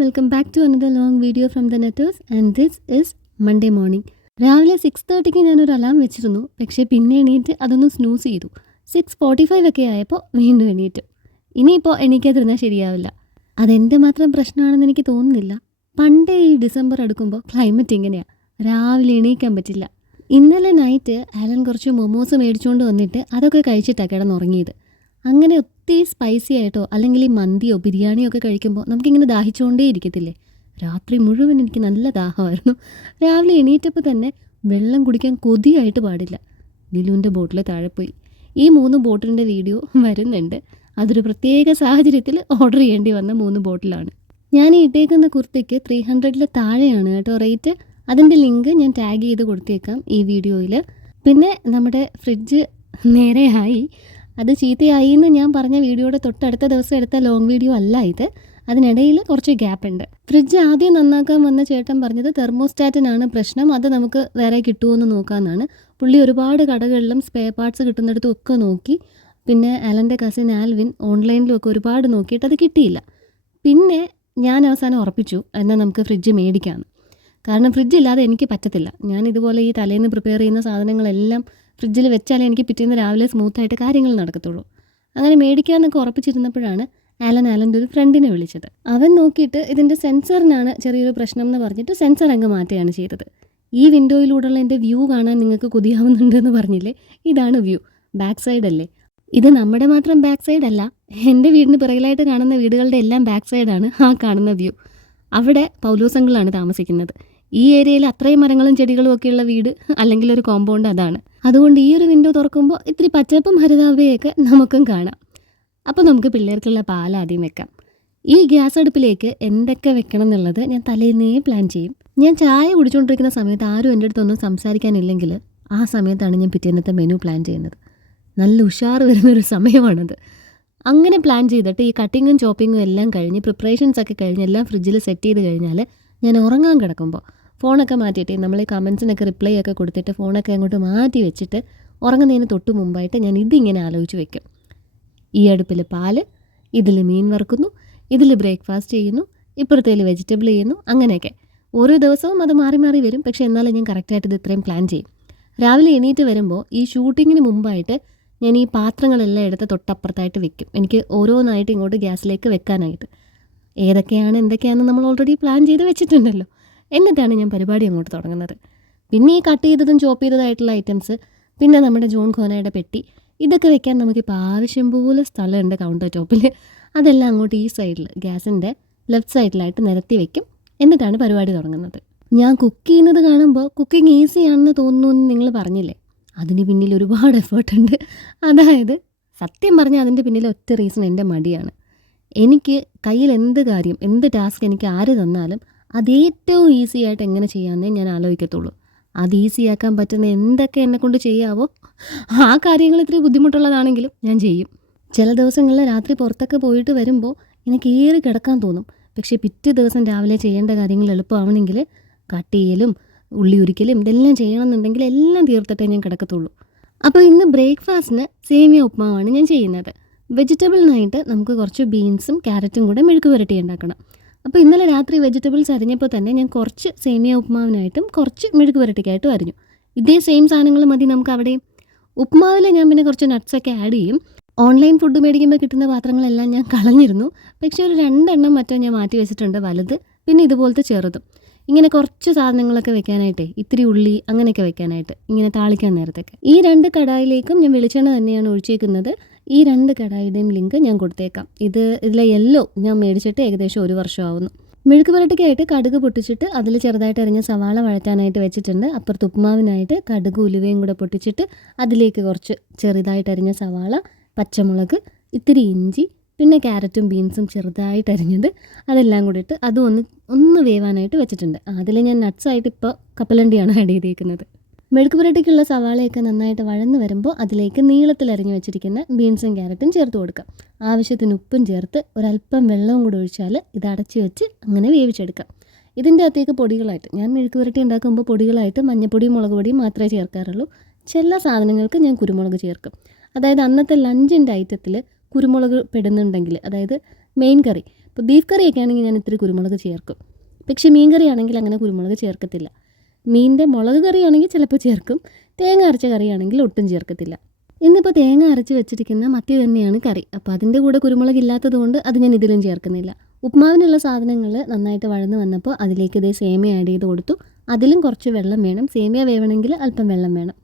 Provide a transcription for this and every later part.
Welcome back to another long video from the netters and this is Monday morning. രാവിലെ 6:30 ഞാനൊരു alarm വെച്ചിരുന്നു, പക്ഷേ പിന്നെ എണീറ്റ് അതൊന്ന് സ്നൂസ് ചെയ്തു. 6:45 ഒക്കെ ആയപ്പോൾ വീണ്ടും എണീറ്റു. ഇനിയിപ്പോൾ എണീക്കാതിരുന്നാൽ ശരിയാവില്ല. അതെൻ്റെ മാത്രം പ്രശ്നമാണെന്ന് എനിക്ക് തോന്നുന്നില്ല. പണ്ടേ ഈ ഡിസംബർ അടുക്കുമ്പോൾ ക്ലൈമറ്റ് ഇങ്ങനെയാണ്, രാവിലെ എണീക്കാൻ പറ്റില്ല. ഇന്നലെ നൈറ്റ് ആലൻ കുറച്ച് മൊമോസ് മേടിച്ചുകൊണ്ട് വന്നിട്ട് അതൊക്കെ കഴിച്ചിട്ടാണ് കിടന്നുറങ്ങിയത്. അങ്ങനെ ഒത്തിരി സ്പൈസി ആയിട്ടോ അല്ലെങ്കിൽ ഈ മന്തിയോ ബിരിയാണിയോ ഒക്കെ കഴിക്കുമ്പോൾ നമുക്കിങ്ങനെ ദാഹിച്ചുകൊണ്ടേ ഇരിക്കത്തില്ലേ. രാത്രി മുഴുവൻ എനിക്ക് നല്ല ദാഹമായിരുന്നു. രാവിലെ എണീറ്റപ്പോൾ തന്നെ വെള്ളം കുടിക്കാൻ കൊതിയായിട്ട് പാടില്ല. നിലുവിൻ്റെ ബോട്ടിൽ താഴെ പോയി. ഈ 3 ബോട്ടിലിൻ്റെ വീഡിയോ വരുന്നുണ്ട്. അതൊരു പ്രത്യേക സാഹചര്യത്തിൽ ഓർഡർ ചെയ്യേണ്ടി വന്ന 3 ബോട്ടിലാണ്. ഞാൻ ഈ ഇട്ടേക്കുന്ന കുർത്തയ്ക്ക് 300 താഴെയാണ് കേട്ടോ റേറ്റ്. അതിൻ്റെ ലിങ്ക് ഞാൻ ടാഗ് ചെയ്ത് കൊടുത്തേക്കാം ഈ വീഡിയോയിൽ. പിന്നെ നമ്മുടെ ഫ്രിഡ്ജ് നേരെയായി. അത് ചീത്തയായി എന്ന് ഞാൻ പറഞ്ഞ വീഡിയോയുടെ തൊട്ടടുത്ത ദിവസം എടുത്ത ലോങ് വീഡിയോ അല്ല ഇത്. അതിനിടയിൽ കുറച്ച് ഗ്യാപ്പ് ഉണ്ട്. ഫ്രിഡ്ജ് ആദ്യം നന്നാക്കാൻ വന്ന ചേട്ടൻ പറഞ്ഞത് തെർമോസ്റ്റാറ്റിനാണ് പ്രശ്നം, അത് നമുക്ക് വേറെ കിട്ടുമോ നോക്കാമെന്നാണ്. പുള്ളി ഒരുപാട് കടകളിലും സ്പെയർ പാർട്സ് കിട്ടുന്നിടത്തും ഒക്കെ നോക്കി. പിന്നെ അലൻ്റെ കസിൻ ആൽവിൻ ഓൺലൈനിലും ഒക്കെ ഒരുപാട് നോക്കിയിട്ട് അത് കിട്ടിയില്ല. പിന്നെ ഞാൻ അവസാനം ഉറപ്പിച്ചു എന്നാൽ നമുക്ക് ഫ്രിഡ്ജ് മേടിക്കാമെന്ന്. കാരണം ഫ്രിഡ്ജ് ഇല്ലാതെ എനിക്ക് പറ്റത്തില്ല. ഞാൻ ഇതുപോലെ ഈ തലേന്ന് പ്രിപ്പയർ ചെയ്യുന്ന സാധനങ്ങളെല്ലാം ഫ്രിഡ്ജിൽ വെച്ചാലേ എനിക്ക് പിറ്റേന്ന് രാവിലെ സ്മൂത്തായിട്ട് കാര്യങ്ങൾ നടക്കത്തുള്ളൂ. അങ്ങനെ മേടിക്കാമെന്നൊക്കെ ഉറപ്പിച്ചിരുന്നപ്പോഴാണ് ആലൻ്റെ ഒരു ഫ്രണ്ടിനെ വിളിച്ചത്. അവൻ നോക്കിയിട്ട് ഇതിൻ്റെ സെൻസറിനാണ് ചെറിയൊരു പ്രശ്നം എന്ന് പറഞ്ഞിട്ട് സെൻസർ അങ്ങ് മാറ്റുകയാണ് ചെയ്തത്. ഈ വിൻഡോയിലൂടെയുള്ള എൻ്റെ വ്യൂ കാണാൻ നിങ്ങൾക്ക് കൊതിയാവുന്നുണ്ടെന്ന് പറഞ്ഞില്ലേ, ഇതാണ് വ്യൂ. ബാക്ക് സൈഡ് അല്ലേ ഇത്? നമ്മുടെ മാത്രം ബാക്ക് സൈഡ് അല്ല, എൻ്റെ വീടിന് പിറകിലായിട്ട് കാണുന്ന വീടുകളുടെ എല്ലാം ബാക്ക് സൈഡാണ് ആ കാണുന്ന വ്യൂ. അവിടെ പൗലോസങ്കിളാണ് താമസിക്കുന്നത്. ഈ ഏരിയയിൽ അത്രയും മരങ്ങളും ചെടികളും ഒക്കെയുള്ള വീട് അല്ലെങ്കിൽ ഒരു കോമ്പൗണ്ട് അതാണ്. അതുകൊണ്ട് ഈ ഒരു വിൻഡോ തുറക്കുമ്പോൾ ഇത്തിരി പച്ചപ്പും ഹരിതാഭയൊക്കെ നമുക്കും കാണാം. അപ്പോൾ നമുക്ക് പിള്ളേർക്കുള്ള പാൽ ആദ്യം വെക്കാം. ഈ ഗ്യാസ് അടുപ്പിലേക്ക് എന്തൊക്കെ വെക്കണം എന്നുള്ളത് ഞാൻ തലേന്നേ പ്ലാൻ ചെയ്യും. ഞാൻ ചായ കുടിച്ചുകൊണ്ടിരിക്കുന്ന സമയത്ത് ആരും എൻ്റെ അടുത്തൊന്നും സംസാരിക്കാനില്ലെങ്കിൽ ആ സമയത്താണ് ഞാൻ പിറ്റേന്നത്തെ മെനു പ്ലാൻ ചെയ്യുന്നത്. നല്ല ഉഷാറ് വരുന്നൊരു സമയമാണത്. അങ്ങനെ പ്ലാൻ ചെയ്തിട്ട് ഈ കട്ടിങ്ങും ചോപ്പിങ്ങും എല്ലാം കഴിഞ്ഞ് പ്രിപ്പറേഷൻസ് ഒക്കെ കഴിഞ്ഞ് എല്ലാം ഫ്രിഡ്ജിൽ സെറ്റ് ചെയ്ത് കഴിഞ്ഞാൽ ഞാൻ ഉറങ്ങാൻ കിടക്കുമ്പോൾ ഫോണൊക്കെ മാറ്റിയിട്ട് നമ്മൾ ഈ കമൻസിനൊക്കെ റിപ്ലൈ ഒക്കെ കൊടുത്തിട്ട് ഫോണൊക്കെ അങ്ങോട്ട് മാറ്റി വെച്ചിട്ട് ഉറങ്ങുന്നതിന് തൊട്ട് മുമ്പായിട്ട് ഞാൻ ഇതിങ്ങനെ ആലോചിച്ച് വെക്കും. ഈ അടുപ്പിൽ പാല്, ഇതിൽ മീൻ വറുക്കുന്നു, ഇതിൽ ബ്രേക്ക്ഫാസ്റ്റ് ചെയ്യുന്നു, ഇപ്പുറത്തേൽ വെജിറ്റബിൾ ചെയ്യുന്നു, അങ്ങനെയൊക്കെ. ഓരോ ദിവസവും അത് മാറി മാറി വരും, പക്ഷേ എന്നാലും ഞാൻ കറക്റ്റായിട്ട് ഇത് ഇത്രയും പ്ലാൻ ചെയ്യും. രാവിലെ എണീറ്റ് വരുമ്പോൾ ഈ ഷൂട്ടിങ്ങിന് മുമ്പായിട്ട് ഞാൻ ഈ പാത്രങ്ങളെല്ലാം എടുത്ത് തൊട്ടപ്പുറത്തായിട്ട് വെക്കും. എനിക്ക് ഓരോന്നായിട്ട് ഇങ്ങോട്ട് ഗ്യാസിലേക്ക് വെക്കാനായിട്ട്. ഏതൊക്കെയാണ് എന്തൊക്കെയാണെന്ന് നമ്മൾ ഓൾറെഡി പ്ലാൻ ചെയ്ത് വെച്ചിട്ടുണ്ടല്ലോ. എന്നിട്ടാണ് ഞാൻ പരിപാടി അങ്ങോട്ട് തുടങ്ങുന്നത്. പിന്നെ ഈ കട്ട് ചെയ്തതും ചോപ്പ് ചെയ്തതായിട്ടുള്ള ഐറ്റംസ്, പിന്നെ നമ്മുടെ ജോൺ ഖോനയുടെ പെട്ടി, ഇതൊക്കെ വെക്കാൻ നമുക്കിപ്പോൾ ആവശ്യം പോലെ സ്ഥലമുണ്ട് കൗണ്ടർ ടോപ്പിൽ. അതെല്ലാം അങ്ങോട്ട് ഈ സൈഡിൽ ഗ്യാസിൻ്റെ ലെഫ്റ്റ് സൈഡിലായിട്ട് നിരത്തി വെക്കും. എന്നിട്ടാണ് പരിപാടി തുടങ്ങുന്നത്. ഞാൻ കുക്ക് ചെയ്യുന്നത് കാണുമ്പോൾ കുക്കിംഗ് ഈസിയാണെന്ന് തോന്നുന്നു എന്ന് നിങ്ങൾ പറഞ്ഞില്ലേ, അതിന് പിന്നിൽ ഒരുപാട് എഫേർട്ടുണ്ട്. അതായത് സത്യം പറഞ്ഞാൽ അതിൻ്റെ പിന്നിൽ ഒറ്റ റീസൺ എൻ്റെ മടിയാണ്. എനിക്ക് കയ്യിൽ എന്ത് കാര്യം എന്ത് ടാസ്ക് എനിക്ക് ആര് തന്നാലും അത് ഏറ്റവും ഈസി ആയിട്ട് എങ്ങനെ ചെയ്യാമെന്നേ ഞാൻ ആലോചിക്കത്തുള്ളൂ. അത് ഈസിയാക്കാൻ പറ്റുന്ന എന്തൊക്കെ എന്നെക്കൊണ്ട് ചെയ്യാവോ ആ കാര്യങ്ങൾ ഇത്തിരി ബുദ്ധിമുട്ടുള്ളതാണെങ്കിലും ഞാൻ ചെയ്യും. ചില ദിവസങ്ങളിൽ രാത്രി പുറത്തൊക്കെ പോയിട്ട് വരുമ്പോൾ എനിക്ക് ഏറി കിടക്കാൻ തോന്നും. പക്ഷേ പിറ്റേ ദിവസം രാവിലെ ചെയ്യേണ്ട കാര്യങ്ങൾ എളുപ്പമാവണമെങ്കിൽ കട്ട് ചെയ്യലും ഉള്ളി ഉരിക്കലും ഇതെല്ലാം ചെയ്യണമെന്നുണ്ടെങ്കിൽ എല്ലാം തീർത്തിട്ടേ ഞാൻ കിടക്കത്തുള്ളൂ. അപ്പോൾ ഇന്ന് ബ്രേക്ക്ഫാസ്റ്റിന് സേമിയ ഉപ്മാവാണ് ഞാൻ ചെയ്യുന്നത്. വെജിറ്റബിളിനായിട്ട് നമുക്ക് കുറച്ച് ബീൻസും ക്യാരറ്റും കൂടെ മെഴുക്ക് പുരട്ടി ഉണ്ടാക്കണം. അപ്പോൾ ഇന്നലെ രാത്രി വെജിറ്റബിൾസ് അരിഞ്ഞപ്പോൾ തന്നെ ഞാൻ കുറച്ച് സേമിയ ഉപ്മാവിനായിട്ടും കുറച്ച് മെഴുക്ക് പുരട്ടിക്കായിട്ടും അരിഞ്ഞു. ഇതേ സെയിം സാധനങ്ങൾ മതി നമുക്ക് അവിടെയും. ഉപ്മാവിൽ ഞാൻ പിന്നെ കുറച്ച് നട്ട്സൊക്കെ ആഡ് ചെയ്യും. ഓൺലൈൻ ഫുഡ് മേടിക്കുമ്പോൾ കിട്ടുന്ന പാത്രങ്ങളെല്ലാം ഞാൻ കളഞ്ഞിരുന്നു, പക്ഷേ ഒരു 2 എണ്ണം മറ്റോ ഞാൻ മാറ്റി വെച്ചിട്ടുണ്ട്, വലുത് പിന്നെ ഇതുപോലത്തെ ചെറുതും. ഇങ്ങനെ കുറച്ച് സാധനങ്ങളൊക്കെ വെക്കാനായിട്ടേ, ഇത്തിരി ഉള്ളി അങ്ങനെയൊക്കെ വെക്കാനായിട്ട്, ഇങ്ങനെ താളിക്കാൻ നേരത്തൊക്കെ. ഈ 2 കടായിലേക്കും ഞാൻ വെളിച്ചെണ്ണ തന്നെയാണ് ഒഴിച്ചേക്കുന്നത്. ഈ 2 കടായിയുടെയും ലിങ്ക് ഞാൻ കൊടുത്തേക്കാം. ഇതിലെ യെല്ലോ ഞാൻ മേടിച്ചിട്ട് ഏകദേശം 1 വർഷമാവുന്നു. മെഴുക്ക് പുരട്ടിക്കായിട്ട് കടുക് പൊട്ടിച്ചിട്ട് അതിൽ ചെറുതായിട്ട് അരിഞ്ഞ സവാള വഴറ്റാനായിട്ട് വെച്ചിട്ടുണ്ട്. അപ്പുറത്ത് ഉപ്മാവിനായിട്ട് കടുക് ഉലുവയും കൂടെ പൊട്ടിച്ചിട്ട് അതിലേക്ക് കുറച്ച് ചെറുതായിട്ട് അരിഞ്ഞ സവാള, പച്ചമുളക്, ഇത്തിരി ഇഞ്ചി, പിന്നെ ക്യാരറ്റും ബീൻസും ചെറുതായിട്ട് അരിഞ്ഞത്, അതെല്ലാം കൂടി ഇട്ട് അതും ഒന്ന് വേവാനായിട്ട് വെച്ചിട്ടുണ്ട്. അതിൽ ഞാൻ നട്ട്സായിട്ട് ഇപ്പോൾ കപ്പലണ്ടിയാണ് ആഡ് ചെയ്തേക്കുന്നത്. മെഴുക്ക് പുരട്ടിക്കുള്ള സവാളയൊക്കെ നന്നായിട്ട് വഴന്ന് വരുമ്പോൾ അതിലേക്ക് നീളത്തിൽ അരിഞ്ഞ് വെച്ചിരിക്കുന്ന ബീൻസും ക്യാരറ്റും ചേർത്ത് കൊടുക്കാം. ആവശ്യത്തിന് ഉപ്പും ചേർത്ത് ഒരല്പം വെള്ളവും കൂടി ഒഴിച്ചാൽ ഇത് അടച്ച് വെച്ച് അങ്ങനെ വേവിച്ചെടുക്കാം. ഇതിൻ്റെ അകത്തേക്ക് പൊടികളായിട്ട് ഞാൻ മെഴുക്ക് പുരട്ടി ഉണ്ടാക്കുമ്പോൾ പൊടികളായിട്ട് മഞ്ഞപ്പൊടിയും മുളക് പൊടിയും മാത്രമേ ചേർക്കാറുള്ളൂ. ചില സാധനങ്ങൾക്ക് ഞാൻ കുരുമുളക് ചേർക്കും. അതായത് അന്നത്തെ ലഞ്ചിൻ്റെ ഐറ്റത്തിൽ കുരുമുളക് പെടുന്നുണ്ടെങ്കിൽ, അതായത് മെയിൻ കറി ഇപ്പോൾ ബീഫ് കറിയൊക്കെ ആണെങ്കിൽ ഞാൻ ഇത്തിരി കുരുമുളക് ചേർക്കും. പക്ഷേ മീൻ കറിയാണെങ്കിൽ അങ്ങനെ കുരുമുളക് ചേർക്കത്തില്ല. മീനിൻ്റെ മുളക് കറിയാണെങ്കിൽ ചിലപ്പോൾ ചേർക്കും. തേങ്ങ അരച്ച കറിയാണെങ്കിൽ ഒട്ടും ചേർക്കത്തില്ല. ഇന്നിപ്പോൾ തേങ്ങ അരച്ച് വെച്ചിരിക്കുന്ന മത്തി തന്നെയാണ് കറി. അപ്പോൾ അതിൻ്റെ കൂടെ കുരുമുളക് ഇല്ലാത്തത് കൊണ്ട് അത് ഞാൻ ഇതിലും ചേർക്കുന്നില്ല. ഉപ്മാവിനുള്ള സാധനങ്ങൾ നന്നായിട്ട് വഴന്ന് വന്നപ്പോൾ അതിലേക്ക് ഇതേ സേമിയ ആഡ് ചെയ്ത് കൊടുത്തു. അതിലും കുറച്ച് വെള്ളം വേണം. സേമിയ വേവണമെങ്കിൽ അല്പം വെള്ളം വേണം.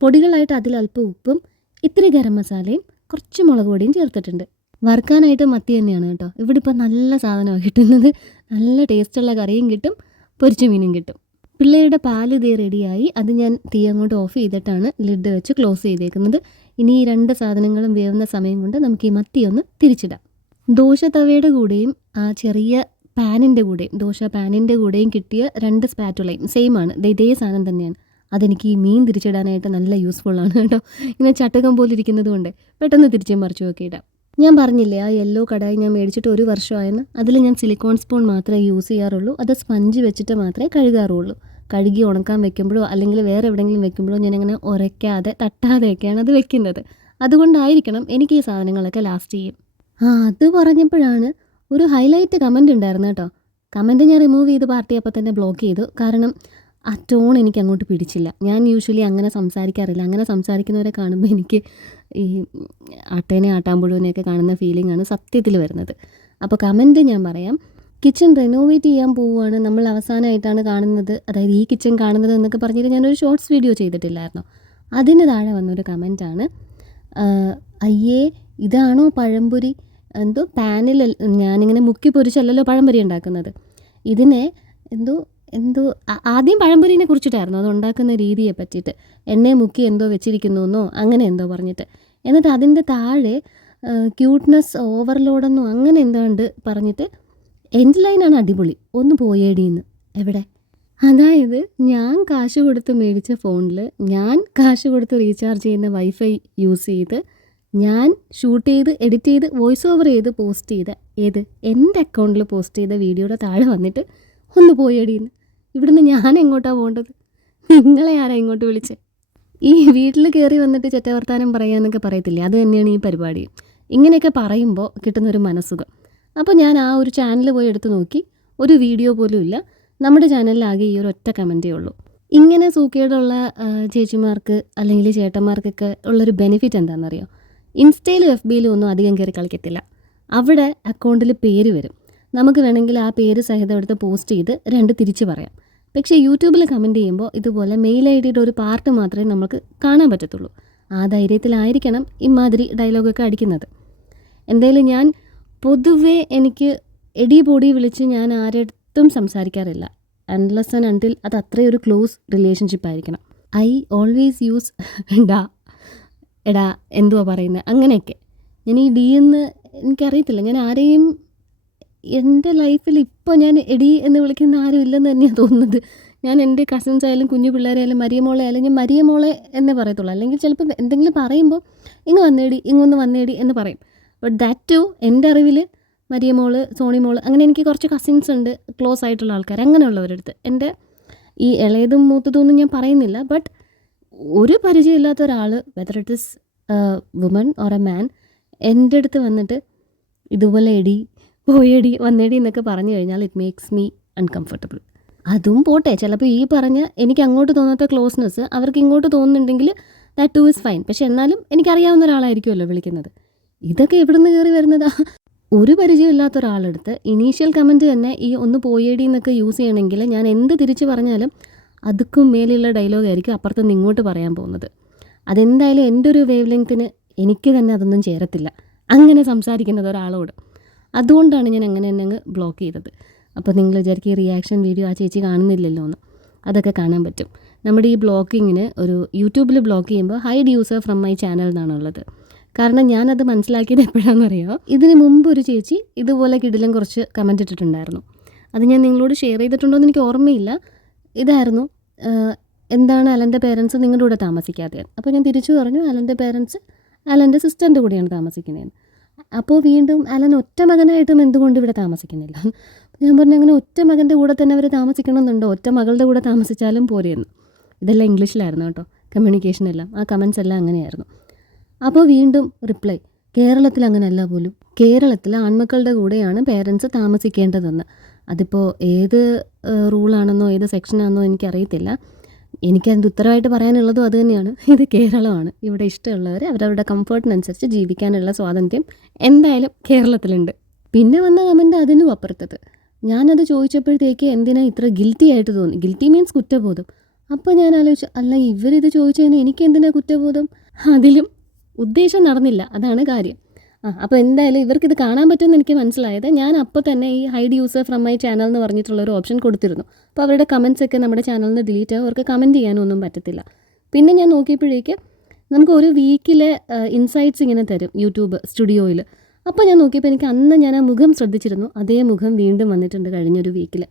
പൊടികളായിട്ട് അതിൽ അല്പം ഉപ്പും ഇത്തിരി ഗരം മസാലയും കുറച്ച് മുളക് പൊടിയും ചേർത്തിട്ടുണ്ട്. വറുക്കാനായിട്ട് മത്തി തന്നെയാണ് കേട്ടോ. ഇവിടെ ഇപ്പോൾ നല്ല സാധനമാണ് കിട്ടുന്നത്. നല്ല ടേസ്റ്റുള്ള കറിയും കിട്ടും, പൊരിച്ച മീനും കിട്ടും. പിള്ളേരുടെ പാല് ഇതേ റെഡിയായി. അത് ഞാൻ തീ അങ്ങോട്ട് ഓഫ് ചെയ്തിട്ടാണ് ലിഡ് വെച്ച് ക്ലോസ് ചെയ്തേക്കുന്നത്. ഇനി ഈ 2 സാധനങ്ങളും വേവുന്ന സമയം കൊണ്ട് നമുക്ക് ഈ മത്തി ഒന്ന് തിരിച്ചിടാം. ദോശ തവയുടെ കൂടെയും ആ ചെറിയ പാനിൻ്റെ കൂടെയും ദോശ പാനിൻ്റെ കൂടെയും കിട്ടിയ 2 സ്പാറ്റുളയും സെയിം ആണ്. ഇതേ സാധനം തന്നെയാണ്. അതെനിക്ക് ഈ മീൻ തിരിച്ചിടാനായിട്ട് നല്ല യൂസ്ഫുള്ളാണ് കേട്ടോ. ഇങ്ങനെ ചട്ടകം പോലെ ഇരിക്കുന്നത് കൊണ്ട് പെട്ടെന്ന് തിരിച്ചും മറിച്ചും ഒക്കെ ഇടാം. ഞാൻ പറഞ്ഞില്ലേ ആ യെല്ലോ കടായി ഞാൻ മേടിച്ചിട്ട് 1 വർഷമായെന്ന്. അതിൽ ഞാൻ സിലിക്കോൺ സ്പൂൺ മാത്രമേ യൂസ് ചെയ്യാറുള്ളൂ. അത് സ്പഞ്ച് വെച്ചിട്ട് മാത്രമേ കഴുകാറുള്ളൂ. കഴുകി ഉണക്കാൻ വെക്കുമ്പോഴോ അല്ലെങ്കിൽ വേറെ എവിടെയെങ്കിലും വെക്കുമ്പോഴോ ഞാനങ്ങനെ ഉരയ്ക്കാതെ തട്ടാതെയൊക്കെയാണ് അത് വെക്കുന്നത്. അതുകൊണ്ടായിരിക്കണം എനിക്ക് ഈ സാധനങ്ങളൊക്കെ ലാസ്റ്റ് ചെയ്യും. അത് പറഞ്ഞപ്പോഴാണ് ഒരു ഹൈലൈറ്റ് കമൻറ്റ് ഉണ്ടായിരുന്നു കേട്ടോ. കമൻറ്റ് ഞാൻ റിമൂവ് ചെയ്ത് പാർട്ടി അപ്പോൾ തന്നെ ബ്ലോക്ക് ചെയ്തു. കാരണം ആ ടോൺ എനിക്ക് അങ്ങോട്ട് പിടിച്ചില്ല. ഞാൻ യൂഷ്വലി അങ്ങനെ സംസാരിക്കാറില്ല. അങ്ങനെ സംസാരിക്കുന്നവരെ കാണുമ്പോൾ എനിക്ക് ഈ ആട്ടേനെ ആട്ടാമ്പുഴുവിനെയൊക്കെ കാണുന്ന ഫീലിംഗാണ് സത്യത്തിൽ വരുന്നത്. അപ്പോൾ കമൻറ്റ് ഞാൻ പറയാം. കിച്ചൺ റെനോവേറ്റ് ചെയ്യാൻ പോവുകയാണ്, നമ്മൾ അവസാനമായിട്ടാണ് കാണുന്നത്, അതായത് ഈ കിച്ചൺ കാണുന്നത് എന്നൊക്കെ പറഞ്ഞിട്ട് ഞാനൊരു ഷോർട്സ് വീഡിയോ ചെയ്തിട്ടില്ലായിരുന്നു. അതിന് താഴെ വന്നൊരു കമൻറ്റാണ്, അയ്യേ ഇതാണോ പഴംപൊരി, എന്തോ പാനിൽ ഞാനിങ്ങനെ മുക്കി പൊരിച്ചല്ലല്ലോ പഴംപൊരി ഉണ്ടാക്കുന്നത്, ഇതിനെ എന്തോ ആദ്യം പഴംപൊരിനെ കുറിച്ചിട്ടായിരുന്നു അത് ഉണ്ടാക്കുന്ന രീതിയെ പറ്റിയിട്ട്, എണ്ണയെ മുക്കി എന്തോ വെച്ചിരിക്കുന്നു എന്നോ അങ്ങനെ എന്തോ പറഞ്ഞിട്ട്, എന്നിട്ട് അതിൻ്റെ താഴെ ക്യൂട്ട്നെസ് ഓവർലോഡെന്നോ അങ്ങനെ എന്താണ്ട് പറഞ്ഞിട്ട് എൻഡ് ലൈനാണ് അടിപൊളി, ഒന്ന് പോയേടിയെന്ന്. എവിടെ? അതായത് ഞാൻ കാശ് കൊടുത്ത് മേടിച്ച ഫോണിൽ ഞാൻ കാശ് കൊടുത്ത് റീചാർജ് ചെയ്യുന്ന വൈഫൈ യൂസ് ചെയ്ത് ഞാൻ ഷൂട്ട് ചെയ്ത് എഡിറ്റ് ചെയ്ത് വോയിസ് ഓവർ ചെയ്ത് പോസ്റ്റ് ചെയ്ത എൻ്റെ അക്കൗണ്ടിൽ പോസ്റ്റ് ചെയ്ത വീഡിയോയുടെ താഴെ വന്നിട്ട് ഒന്ന് പോയേടിയെന്ന്. ഇവിടുന്ന് ഞാൻ എങ്ങോട്ടാണ് പോകേണ്ടത്? നിങ്ങളെ ആരാ ഇങ്ങോട്ട് വിളിച്ച്? ഈ വീട്ടിൽ കയറി വന്നിട്ട് ചെറ്റവർത്താനം പറയാമെന്നൊക്കെ പറയത്തില്ലേ, അത് തന്നെയാണ് ഈ പരിപാടി. ഇങ്ങനെയൊക്കെ പറയുമ്പോൾ കിട്ടുന്നൊരു മനസ്സുഖം. അപ്പോൾ ഞാൻ ആ ഒരു ചാനൽ പോയി എടുത്ത് നോക്കി, ഒരു വീഡിയോ പോലും ഇല്ല. നമ്മുടെ ചാനലിലാകെ ഈ ഒരു ഒറ്റ കമൻറ്റേ ഉള്ളൂ. ഇങ്ങനെ സൂക്കേടുള്ള ചേച്ചിമാർക്ക് അല്ലെങ്കിൽ ചേട്ടന്മാർക്കൊക്കെ ഉള്ളൊരു ബെനിഫിറ്റ് എന്താണെന്നറിയോ? ഇൻസ്റ്റയിലും FBയിലും ഒന്നും അധികം കയറി കളിക്കത്തില്ല. അവിടെ അക്കൗണ്ടിൽ പേര് വരും. നമുക്ക് വേണമെങ്കിൽ ആ പേര് സഹിതം എടുത്ത് പോസ്റ്റ് ചെയ്ത് 2 തിരിച്ച് പറയാം. പക്ഷേ യൂട്യൂബിൽ കമൻറ്റ് ചെയ്യുമ്പോൾ ഇതുപോലെ മെയിൽ ID ഒരു പാർട്ട് മാത്രമേ നമുക്ക് കാണാൻ പറ്റത്തുള്ളൂ. ആ ധൈര്യത്തിലായിരിക്കണം ഇമാതിരി ഡയലോഗൊക്കെ അടിക്കുന്നത്. എന്തായാലും ഞാൻ പൊതുവേ എനിക്ക് എടി പൊടി വിളിച്ച് ഞാൻ ആരെടുത്തും സംസാരിക്കാറില്ല, അൺലെസ് ആൻഡ് അൺടിൽ അത് അത്രയൊരു ക്ലോസ് റിലേഷൻഷിപ്പ് ആയിരിക്കണം. ഐ ഓൾവേസ് യൂസ് എടാ എന്തുവാ പറയുന്നത് അങ്ങനെയൊക്കെ. ഞാൻ ഈ ഡി എന്ന് എനിക്കറിയത്തില്ല, ഞാൻ ആരെയും എൻ്റെ ലൈഫിൽ ഇപ്പോൾ ഞാൻ എടി എന്ന് വിളിക്കുന്ന ആരും ഇല്ലെന്ന് തന്നെയാണ് തോന്നുന്നത്. ഞാൻ എൻ്റെ കസിൻസ് ആയാലും കുഞ്ഞു പിള്ളേരായാലും മരിയമോളെ ആയാലും ഞാൻ മരിയമോളെ എന്നേ പറയത്തുള്ളൂ. അല്ലെങ്കിൽ ചിലപ്പോൾ എന്തെങ്കിലും പറയുമ്പോൾ ഇങ്ങ് വന്നേടി ഇങ്ങൊന്ന് വന്നേടി എന്ന് പറയും. ബട്ട് ദാറ്റ് ടു എൻ്റെ അറിവിൽ മരിയമോള് സോണിമോള് അങ്ങനെ എനിക്ക് കുറച്ച് കസിൻസ് ഉണ്ട്, ക്ലോസ് ആയിട്ടുള്ള ആൾക്കാർ, അങ്ങനെയുള്ളവരടുത്ത്. എൻ്റെ ഈ ഇളയതും മൂത്തതൊന്നും ഞാൻ പറയുന്നില്ല. ബട്ട് ഒരു പരിചയമില്ലാത്ത ഒരാൾ, whether it is woman or a man, എൻ്റെ അടുത്ത് വന്നിട്ട് ഇതുപോലെ എടി പോയടി വന്നേടി എന്നൊക്കെ പറഞ്ഞു കഴിഞ്ഞാൽ ഇറ്റ് മേക്സ് മീ അൺകംഫർട്ടബിൾ. അതും പോട്ടെ, ചിലപ്പോൾ ഈ പറഞ്ഞ എനിക്ക് അങ്ങോട്ട് തോന്നാത്ത ക്ലോസ്നെസ് അവർക്ക് ഇങ്ങോട്ട് തോന്നുന്നുണ്ടെങ്കിൽ ദാറ്റ് ടു ഇസ് ഫൈൻ. പക്ഷെ എന്നാലും എനിക്കറിയാവുന്ന ഒരാളായിരിക്കുമല്ലോ വിളിക്കുന്നത്. ഇതൊക്കെ എവിടെ നിന്ന് കയറി വരുന്നതാ? ഒരു പരിചയമില്ലാത്ത ഒരാളെടുത്ത് ഇനീഷ്യൽ കമൻറ്റ് തന്നെ ഈ ഒന്ന് പോയേടി എന്നൊക്കെ യൂസ് ചെയ്യണമെങ്കിൽ ഞാൻ എന്ത് തിരിച്ച് പറഞ്ഞാലും അതുക്കും മേലെയുള്ള ഡയലോഗായിരിക്കും അപ്പുറത്തുനിന്ന് ഇങ്ങോട്ട് പറയാൻ പോകുന്നത്. അതെന്തായാലും എൻ്റെ ഒരു വേവ് ലെങ്ത്തിന് എനിക്ക് തന്നെ അതൊന്നും ചേരത്തില്ല, അങ്ങനെ സംസാരിക്കുന്നത് ഒരാളോട്. അതുകൊണ്ടാണ് ഞാൻ അങ്ങനെ തന്നെ അങ്ങ് ബ്ലോക്ക് ചെയ്തത്. അപ്പോൾ നിങ്ങൾ വിചാരിക്കും ഈ റിയാക്ഷൻ വീഡിയോ ആ ചേച്ചി കാണുന്നില്ലല്ലോ എന്ന്. അതൊക്കെ കാണാൻ പറ്റും. നമ്മുടെ ഈ ബ്ലോക്കിങ്ങിന് ഒരു യൂട്യൂബിൽ ബ്ലോക്ക് ചെയ്യുമ്പോൾ hide user from my channel എന്നാണുള്ളത്. കാരണം ഞാനത് മനസ്സിലാക്കിയത് എപ്പോഴാണെന്നറിയോ? ഇതിന് മുമ്പ് ഒരു ചേച്ചി ഇതുപോലെ കിടിലം കുറച്ച് കമൻറ്റ് ഇട്ടിട്ടുണ്ടായിരുന്നു. അത് ഞാൻ നിങ്ങളോട് ഷെയർ ചെയ്തിട്ടുണ്ടോ എന്ന് എനിക്ക് ഓർമ്മയില്ല. ഇതായിരുന്നു, എന്താണ് അലൻ്റെ പേരൻസ് നിങ്ങളുടെ കൂടെ താമസിക്കാതെ? അപ്പോൾ ഞാൻ തിരിച്ചു പറഞ്ഞു, അലൻ്റെ പേരൻസ് അലൻ്റെ സിസ്റ്ററിൻ്റെ കൂടെയാണ് താമസിക്കുന്നതെന്ന്. അപ്പോൾ വീണ്ടും അലൻ ഒറ്റ മകനായിട്ടും എന്തുകൊണ്ട് ഇവിടെ താമസിക്കുന്നില്ല? ഞാൻ പറഞ്ഞു, അങ്ങനെ ഒറ്റ മകൻ്റെ കൂടെ തന്നെ അവർ താമസിക്കണമെന്നുണ്ടോ? ഒറ്റ മകളുടെ കൂടെ താമസിച്ചാലും പോരെയെന്ന്. ഇതെല്ലാം ഇംഗ്ലീഷിലായിരുന്നു കേട്ടോ, കമ്മ്യൂണിക്കേഷൻ എല്ലാം. ആ കമൻസ് എല്ലാം അങ്ങനെയായിരുന്നു. അപ്പോൾ വീണ്ടും റിപ്ലൈ, കേരളത്തിൽ അങ്ങനെയല്ല പോലും. കേരളത്തിൽ ആൺമക്കളുടെ കൂടെയാണ് പേരൻസ് താമസിക്കേണ്ടതെന്ന്. അതിപ്പോൾ ഏത് റൂളാണെന്നോ ഏത് സെക്ഷനാണെന്നോ എനിക്കറിയത്തില്ല. എനിക്കതിൻ്റെ ഉത്തരവായിട്ട് പറയാനുള്ളതും അത് തന്നെയാണ്. ഇത് കേരളമാണ്. ഇവിടെ ഇഷ്ടമുള്ളവർ അവരവരുടെ കംഫർട്ടിനനുസരിച്ച് ജീവിക്കാനുള്ള സ്വാതന്ത്ര്യം എന്തായാലും കേരളത്തിലുണ്ട്. പിന്നെ വന്ന കമൻറ്റ് അതിനും അപ്പുറത്തത്. ഞാനത് ചോദിച്ചപ്പോഴത്തേക്ക് എന്തിനാ ഇത്ര ഗിൽറ്റി ആയിട്ട് തോന്നി. ഗിൽറ്റി മീൻസ് കുറ്റബോധം. അപ്പോൾ ഞാൻ ആലോചിച്ചു, അല്ല ഇവരിത് ചോദിച്ചതിന് എനിക്ക് എന്തിനാ കുറ്റബോധം? അതിലും ഉദ്ദേശം നടന്നില്ല, അതാണ് കാര്യം. അപ്പോൾ എന്തായാലും ഇവർക്കിത് കാണാൻ പറ്റുമെന്ന് എനിക്ക് മനസ്സിലായത് ഞാൻ അപ്പോൾ തന്നെ ഈ hide user from my channel എന്ന് പറഞ്ഞിട്ടുള്ളൊരു ഓപ്ഷൻ കൊടുത്തിരുന്നു. അപ്പോൾ അവരുടെ കമൻസ് ഒക്കെ നമ്മുടെ ചാനലിൽ നിന്ന് ഡിലീറ്റ് ആവും, അവർക്ക് കമൻറ്റ് ചെയ്യാനൊന്നും പറ്റത്തില്ല. പിന്നെ ഞാൻ നോക്കിയപ്പോഴേക്ക് നമുക്ക് ഒരു വീക്കിലെ ഇൻസൈറ്റ്സ് ഇങ്ങനെ തരും യൂട്യൂബ് സ്റ്റുഡിയോയിൽ. അപ്പോൾ ഞാൻ നോക്കിയപ്പോൾ എനിക്ക് അന്ന് ഞാൻ ആ മുഖം ശ്രദ്ധിച്ചിരുന്നു, അതേ മുഖം വീണ്ടും വന്നിട്ടുണ്ട് കഴിഞ്ഞൊരു വീക്കിൽ.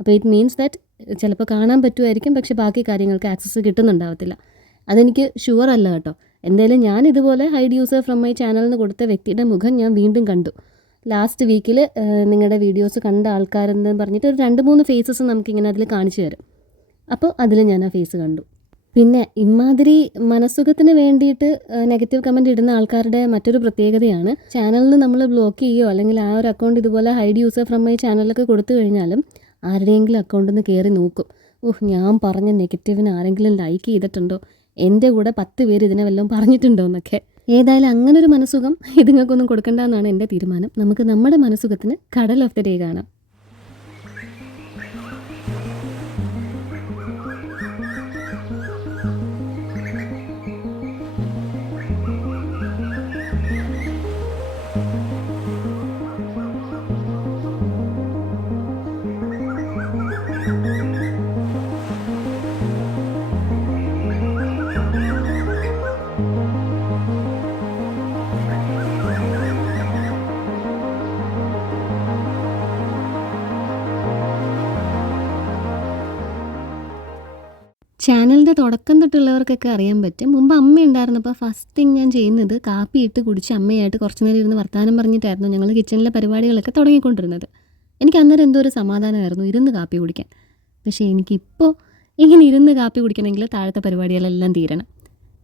അപ്പോൾ ഇറ്റ് മീൻസ് ദാറ്റ് ചിലപ്പോൾ കാണാൻ പറ്റുമായിരിക്കും, പക്ഷേ ബാക്കി കാര്യങ്ങൾക്ക് ആക്സസ് കിട്ടുന്നുണ്ടാവത്തില്ല. അതെനിക്ക് ഷുവർ അല്ല കേട്ടോ. എന്തായാലും ഞാൻ ഇതുപോലെ ഹൈഡ് യൂസർ ഫ്രം മൈ ചാനലിന് കൊടുത്ത വ്യക്തിയുടെ മുഖം ഞാൻ വീണ്ടും കണ്ടു. ലാസ്റ്റ് വീക്കിൽ നിങ്ങളുടെ വീഡിയോസ് കണ്ട ആൾക്കാരെന്ന് പറഞ്ഞിട്ട് ഒരു 2-3 ഫേസസ് നമുക്കിങ്ങനെ അതിൽ കാണിച്ചു തരും. അപ്പോൾ അതിൽ ഞാൻ ആ ഫേസ് കണ്ടു. പിന്നെ ഇമാതിരി മനസ്സുഖത്തിന് വേണ്ടിയിട്ട് നെഗറ്റീവ് കമൻറ്റ് ഇടുന്ന ആൾക്കാരുടെ മറ്റൊരു പ്രത്യേകതയാണ്, ചാനലിൽ നമ്മൾ ബ്ലോക്ക് ചെയ്യുകയോ അല്ലെങ്കിൽ ആ ഒരു അക്കൗണ്ട് ഇതുപോലെ ഹൈഡ് യൂസർ ഫ്രം മൈ ചാനലൊക്കെ കൊടുത്തു കഴിഞ്ഞാലും ആരുടെയെങ്കിലും അക്കൗണ്ടിൽ നിന്ന് കയറി നോക്കും. ഞാൻ പറഞ്ഞ നെഗറ്റീവിന് ആരെങ്കിലും ലൈക്ക് ചെയ്തിട്ടുണ്ടോ, എൻ്റെ കൂടെ 10 പേര് ഇതിനെ വല്ലതും പറഞ്ഞിട്ടുണ്ടോ എന്നൊക്കെ. ഏതായാലും അങ്ങനൊരു മനസ്സുഖം ഇതുങ്ങൾക്കൊന്നും കൊടുക്കണ്ടെന്നാണ് എൻ്റെ തീരുമാനം. നമുക്ക് നമ്മുടെ മനസ്സുഖത്തിന് കടൽ ഓഫ് ദ ഡേ കാണാം. ചാനലിൻ്റെ തുടക്കം തൊട്ടുള്ളവർക്കൊക്കെ അറിയാൻ പറ്റും. മുമ്പ് അമ്മ ഉണ്ടായിരുന്നപ്പോൾ ഫസ്റ്റ് തിങ് ഞാൻ ചെയ്യുന്നത് കാപ്പി ഇട്ട് കുടിച്ച് അമ്മയായിട്ട് കുറച്ച് നേരം ഇരുന്ന് വർത്തമാനം പറഞ്ഞിട്ടായിരുന്നു ഞങ്ങൾ കിച്ചണിലെ പരിപാടികളൊക്കെ തുടങ്ങിക്കൊണ്ടിരുന്നത്. എനിക്ക് അന്നേരം എന്തോ ഒരു സമാധാനമായിരുന്നു ഇരുന്ന് കാപ്പി കുടിക്കാൻ. പക്ഷേ എനിക്കിപ്പോൾ ഇങ്ങനെ ഇരുന്ന് കാപ്പി കുടിക്കണമെങ്കിൽ താഴത്തെ പരിപാടികളെല്ലാം തീരണം.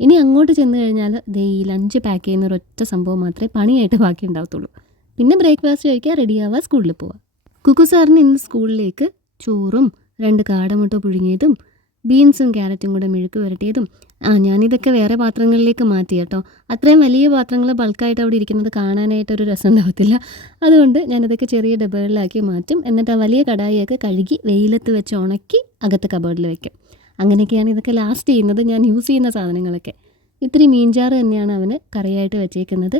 ഇനി അങ്ങോട്ട് ചെന്ന് കഴിഞ്ഞാൽ ഈ ലഞ്ച് പാക്ക് ചെയ്യുന്ന ഒരൊറ്റ സംഭവം മാത്രമേ പണിയായിട്ട് ബാക്കി ഉണ്ടാവത്തുള്ളൂ. പിന്നെ ബ്രേക്ക്ഫാസ്റ്റ് കഴിക്കുക, റെഡിയാവുക, സ്കൂളിൽ പോവുക. കുക്കു സാറിന് ഇന്ന് സ്കൂളിലേക്ക് ചോറും 2 കാടമുട്ട പുഴുങ്ങിയതും ബീൻസും ക്യാരറ്റും കൂടെ മെഴുക്ക് പുരട്ടിയതും. ഞാനിതൊക്കെ വേറെ പാത്രങ്ങളിലേക്ക് മാറ്റി കേട്ടോ. അത്രയും വലിയ പാത്രങ്ങൾ ബൾക്കായിട്ട് അവിടെ ഇരിക്കുന്നത് കാണാനായിട്ടൊരു രസം ഉണ്ടാവത്തില്ല. അതുകൊണ്ട് ഞാനിതൊക്കെ ചെറിയ ഡബ്ബകളിലാക്കി മാറ്റും. എന്നിട്ട് ആ വലിയ കടായിയൊക്കെ കഴുകി വെയിലത്ത് വെച്ച് ഉണക്കി അകത്ത് കബോർഡിൽ വെക്കും. അങ്ങനെയൊക്കെയാണ് ഇതൊക്കെ ലാസ്റ്റ് ചെയ്യുന്നത്, ഞാൻ യൂസ് ചെയ്യുന്ന സാധനങ്ങളൊക്കെ. ഇത്തിരി മീൻചാറ് തന്നെയാണ് അവന് കറിയായിട്ട് വെച്ചേക്കുന്നത്.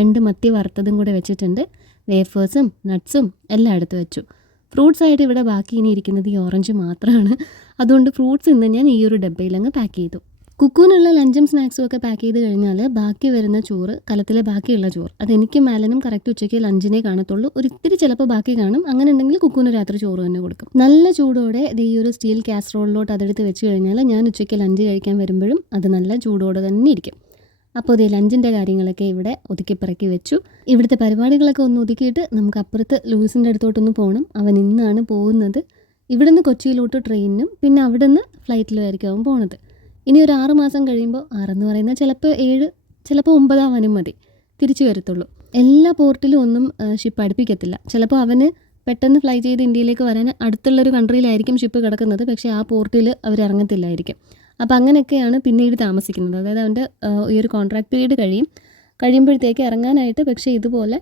2 മത്തി വറുത്തതും കൂടെ വെച്ചിട്ടുണ്ട്. വേഫേഴ്സും നട്ട്സും എല്ലാം എടുത്ത് വെച്ചു. ഫ്രൂട്ട്സ് ആയിട്ട് ഇവിടെ ബാക്കി ഇനി ഇരിക്കുന്നത് ഈ ഓറഞ്ച് മാത്രമാണ്. അതുകൊണ്ട് ഫ്രൂട്ട്സ് ഇന്ന് ഞാൻ ഈ ഒരു ഡബ്ബയിൽ അങ്ങ് പാക്ക് ചെയ്തു. കുക്കൂനുള്ള ലഞ്ചും സ്നാക്സും ഒക്കെ പാക്ക് ചെയ്ത് കഴിഞ്ഞാൽ ബാക്കി വരുന്ന ചോറ്, കലത്തിലെ ബാക്കിയുള്ള ചോറ്, അതെനിക്കും മാലനും കറക്റ്റ് ഉച്ചയ്ക്ക് ലഞ്ചിനെ കാണത്തുള്ളൂ. ഒരിത്തിരി ചിലപ്പോൾ ബാക്കി കാണും. അങ്ങനെ ഉണ്ടെങ്കിൽ കുക്കൂന് രാത്രി ചോറ് തന്നെ കൊടുക്കും. നല്ല ചൂടോടെ ഈ ഒരു സ്റ്റീൽ കാസറോളിലോട്ട് അതെടുത്ത് വെച്ച് കഴിഞ്ഞാൽ ഞാൻ ഉച്ചയ്ക്ക് ലഞ്ച് കഴിക്കാൻ വരുമ്പോഴും അത് നല്ല ചൂടോടെ തന്നെ ഇരിക്കും. അപ്പോൾ ലഞ്ചിൻ്റെ കാര്യങ്ങളൊക്കെ ഇവിടെ ഒതുക്കിപ്പിറക്കി വെച്ചു. ഇവിടുത്തെ പരിപാടികളൊക്കെ ഒന്ന് ഒതുക്കിയിട്ട് നമുക്ക് അപ്പുറത്ത് ലൂയിസിൻ്റെ അടുത്തോട്ടൊന്ന് പോകണം. അവൻ ഇന്നാണ് പോകുന്നത്. ഇവിടുന്ന് കൊച്ചിയിലോട്ട് ട്രെയിനിനും പിന്നെ അവിടുന്ന് ഫ്ലൈറ്റിലുമായിരിക്കും അവൻ പോണത്. ഇനി ഒരു 6 മാസം കഴിയുമ്പോൾ, 6 എന്ന് പറയുന്നത് ചിലപ്പോൾ 7, ചിലപ്പോൾ 9 ആവാനും മതി, തിരിച്ചു വരത്തുള്ളൂ. എല്ലാ പോർട്ടിലും ഒന്നും ഷിപ്പ് അടുപ്പിക്കത്തില്ല. ചിലപ്പോൾ അവന് പെട്ടെന്ന് ഫ്ലൈ ചെയ്ത് ഇന്ത്യയിലേക്ക് വരാൻ അടുത്തുള്ളൊരു കൺട്രിയിലായിരിക്കും ഷിപ്പ് കിടക്കുന്നത്, പക്ഷേ ആ പോർട്ടിൽ അവർ ഇറങ്ങത്തില്ലായിരിക്കും. അപ്പോൾ അങ്ങനെയൊക്കെയാണ് പിന്നീട് താമസിക്കുന്നത്. അതായത് അവൻ്റെ ഈ ഒരു കോൺട്രാക്ട് പീരീഡ് കഴിയുമ്പോഴത്തേക്ക് ഇറങ്ങാനായിട്ട് പക്ഷേ ഇതുപോലെ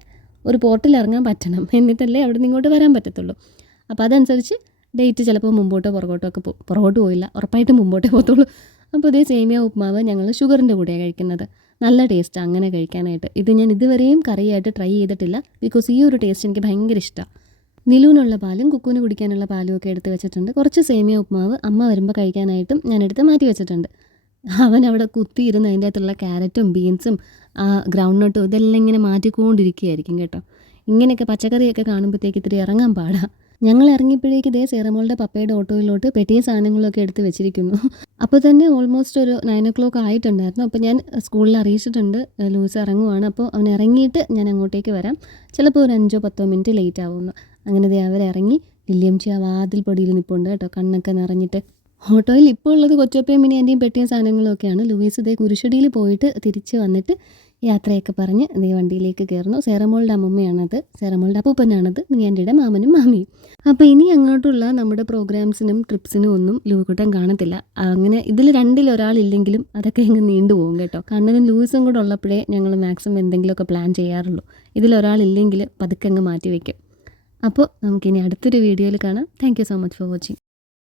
ഒരു പോർട്ടിൽ ഇറങ്ങാൻ പറ്റണം, എന്നിട്ടല്ലേ അവിടെ നിന്ന് ഇങ്ങോട്ട് വരാൻ പറ്റത്തുള്ളൂ. അപ്പോൾ അതനുസരിച്ച് ഡേറ്റ് ചിലപ്പോൾ മുമ്പോട്ടോ പുറകോട്ടോ ഒക്കെ പോകും. പുറകോട്ട് പോയില്ല, ഉറപ്പായിട്ടും മുമ്പോട്ടേ പോകത്തുള്ളൂ. അപ്പോൾ സേമിയ ഉപ്മാവ് ഞങ്ങൾ ഷുഗറിൻ്റെ കൂടെയാണ് കഴിക്കുന്നത്. നല്ല ടേസ്റ്റാണ് അങ്ങനെ കഴിക്കാനായിട്ട്. ഇത് ഞാൻ ഇതുവരെയും കറിയായിട്ട് ട്രൈ ചെയ്തിട്ടില്ല, ബിക്കോസ് ഈ ഒരു ടേസ്റ്റ് എനിക്ക് ഭയങ്കര ഇഷ്ടമാണ്. നിലൂനുള്ള പാലും കുക്കുവിന് കുടിക്കാനുള്ള പാലും ഒക്കെ എടുത്ത് വെച്ചിട്ടുണ്ട്. കുറച്ച് സേമിയ ഉപ്മാവ് അമ്മ വരുമ്പോൾ കഴിക്കാനായിട്ടും ഞാൻ എടുത്ത് മാറ്റി വെച്ചിട്ടുണ്ട്. അവൻ അവിടെ കുത്തിയിരുന്ന് അതിൻ്റെ അകത്തുള്ള ക്യാരറ്റും ബീൻസും ഗ്രൗണ്ട് നട്ടും ഇതെല്ലാം ഇങ്ങനെ മാറ്റിക്കൊണ്ടിരിക്കുകയായിരിക്കും കേട്ടോ. ഇങ്ങനെയൊക്കെ പച്ചക്കറിയൊക്കെ കാണുമ്പോഴത്തേക്ക് ഇത്തിരി ഇറങ്ങാൻ പാടാണ്. ഞങ്ങൾ ഇറങ്ങിയപ്പോഴേക്ക് സേറമോളുടെ പപ്പയുടെ ഓട്ടോയിലോട്ട് പെട്ടിയ സാധനങ്ങളൊക്കെ എടുത്ത് വെച്ചിരിക്കുന്നു. അപ്പോൾ തന്നെ ഓൾമോസ്റ്റ് ഒരു 9 o'clock ആയിട്ടുണ്ടായിരുന്നു. അപ്പോൾ ഞാൻ സ്കൂളിൽ അറിയിച്ചിട്ടുണ്ട് ലൂസ് ഇറങ്ങുവാണ്, അപ്പോൾ അവൻ ഇറങ്ങിയിട്ട് ഞാൻ അങ്ങോട്ടേക്ക് വരാം, ചിലപ്പോൾ ഒരു 5-10 മിനിറ്റ് ലേറ്റ് ആവുമെന്ന്. അങ്ങനെ അവരിറങ്ങി. ലില്ലിയംച്ചി ആ വാതിൽ പൊടിയിൽ നിൽപ്പുണ്ട് കേട്ടോ, കണ്ണൊക്കെ നിറഞ്ഞിട്ട്. ഓട്ടോയിൽ ഇപ്പോൾ ഉള്ളത് കൊച്ചപ്പയും മിനി ആൻ്റെയും പെട്ടിയും സാധനങ്ങളും ഒക്കെയാണ്. ലൂയിസ് കുരിശടിയിൽ പോയിട്ട് തിരിച്ച് വന്നിട്ട് യാത്രയൊക്കെ പറഞ്ഞ് അതേ വണ്ടിയിലേക്ക് കയറുന്നു. സേറമോളുടെ അമ്മൂമ്മയാണത്, സേറമോളുടെ അപ്പൂപ്പനാണത്, മിനിയാൻ്റിയുടെ മാമനും മാമിയും. അപ്പോൾ ഇനി അങ്ങോട്ടുള്ള നമ്മുടെ പ്രോഗ്രാംസിനും ട്രിപ്സിനും ഒന്നും ലൂക്കുട്ടൻ കാണത്തില്ല. അങ്ങനെ ഇതിൽ രണ്ടിലൊരാളില്ലെങ്കിലും അതൊക്കെ അങ്ങ് നീണ്ടുപോകും കേട്ടോ. കണ്ണനും ലൂയിസും കൂടെ ഉള്ളപ്പോഴേ ഞങ്ങൾ മാക്സിമം എന്തെങ്കിലുമൊക്കെ പ്ലാൻ ചെയ്യാറുള്ളൂ. ഇതിലൊരാളില്ലെങ്കിൽ പതുക്കെ അങ്ങ് മാറ്റി വയ്ക്കും. അപ്പോൾ നമുക്കിനി അടുത്തൊരു വീഡിയോയിൽ കാണാം. Thank you so much for watching.